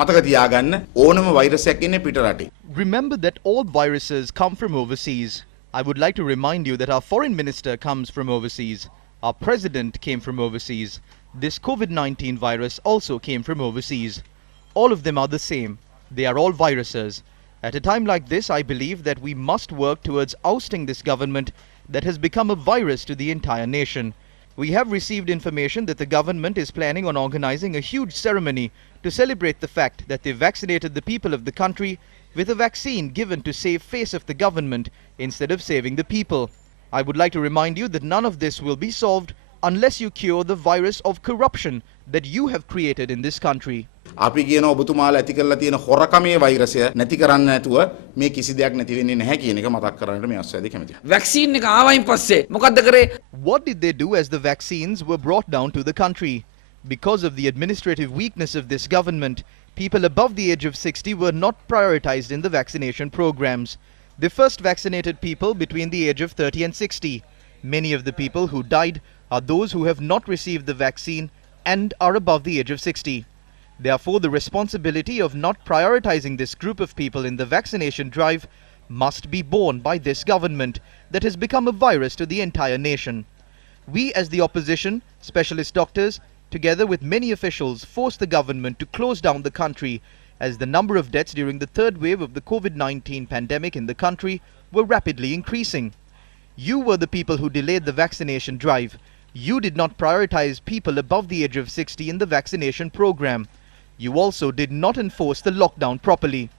මතක තියාගන්න ඕනම වෛරසයක් එන්නේ පිට රටේ. Remember that all viruses come from overseas. I would like to remind you that our foreign minister comes from overseas. Our president came from overseas. This COVID-19 virus also came from overseas. All of them are the same. They are all viruses. At a time like this, I believe that we must work towards ousting this government that has become a virus to the entire nation. We have received information that the government is planning on organizing a huge ceremony to celebrate the fact that they vaccinated the people of the country with a vaccine given to save face of the government instead of saving the people. I would like to remind you that none of this will be solved unless you cure the virus of corruption that you have created in this country. අපි කියන ඔබතුමාලා ඇති කරලා තියෙන හොරකමේ වෛරසය නැති කරන්න නැතුව මේ කිසි දෙයක් නැති වෙන්නේ නැහැ කියන එක මතක් කරගන්න මේ අවස්ථාවේදී කැමතියි. වැක්සින් එක ආවයින් පස්සේ මොකද්ද කරේ? What did they do as the vaccines were brought down to the country? Because of the administrative weakness of this government, people above the age of 60 were not prioritized in the vaccination programs. They first vaccinated people between the age of 30 and 60. Many of the people who died are those who have not received the vaccine and are above the age of 60. Therefore, the responsibility of not prioritizing this group of people in the vaccination drive must be borne by this government that has become a virus to the entire nation. We as the opposition, specialist doctors, together with many officials, forced the government to close down the country as the number of deaths during the third wave of the COVID-19 pandemic in the country were rapidly increasing. You were the people who delayed the vaccination drive. You did not prioritize people above the age of 60 in the vaccination program. You also did not enforce the lockdown properly.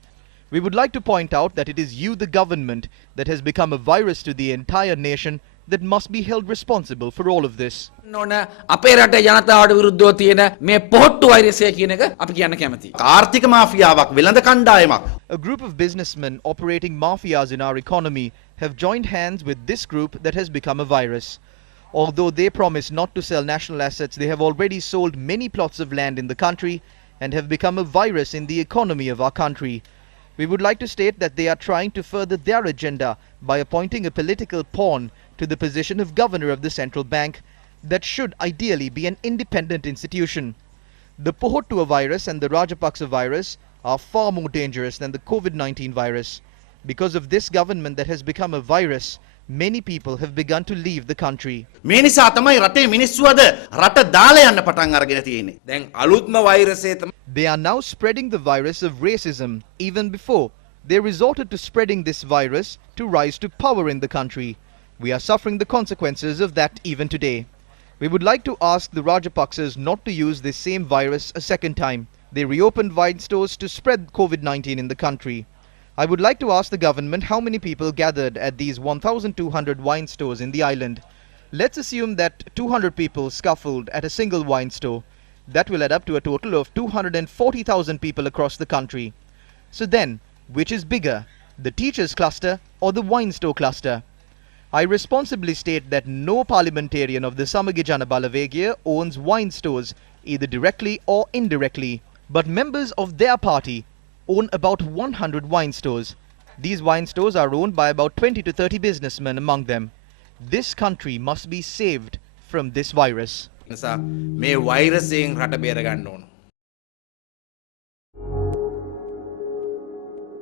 We would like to point out that it is you, the government, that has become a virus to the entire nation that must be held responsible for all of this. නෝන අපේ රටේ ජනතාවට විරුද්ධව තියෙන මේ පොහොට්ටු වෛරසය කියන එක අපි කියන්න කැමතියි. ආර්ථික මාෆියාවක් වෙළඳ කණ්ඩායමක්. A group of businessmen operating mafias in our economy have joined hands with this group that has become a virus. Although they promise not to sell national assets, they have already sold many plots of land in the country and have become a virus in the economy of our country. We would like to state that they are trying to further their agenda by appointing a political pawn to the position of governor of the central bank that should ideally be an independent institution. The Pohottua virus and the Rajapaksa virus are far more dangerous than the COVID-19 virus. Because of this government that has become a virus, many people have begun to leave the country. මේ නිසා තමයි රටේ මිනිස්සු අද රට දාලා යන්න පටන් අරගෙන තියෙන්නේ. දැන් අලුත්ම වෛරසය තමයි They are now spreading the virus of racism. Even before, they resorted to spreading this virus to rise to power in the country. We are suffering the consequences of that even today. We would like to ask the Rajapaksas not to use this same virus a second time. They reopened wine stores to spread COVID-19 in the country. I would like to ask the government how many people gathered at these 1,200 wine stores in the island. Let's assume that 200 people scuffled at a single wine store. That will add up to a total of 240,000 people across the country. So then, which is bigger, the teachers cluster or the wine store cluster? I responsibly state that no parliamentarian of the Samagijana Balavagia owns wine stores, either directly or indirectly. But members of their party own about 100 wine stores. These wine stores are owned by about 20 to 30 businessmen among them. This country must be saved from this virus. නිසා මේ වෛරසයෙන් රට බේර ගන්න ඕන.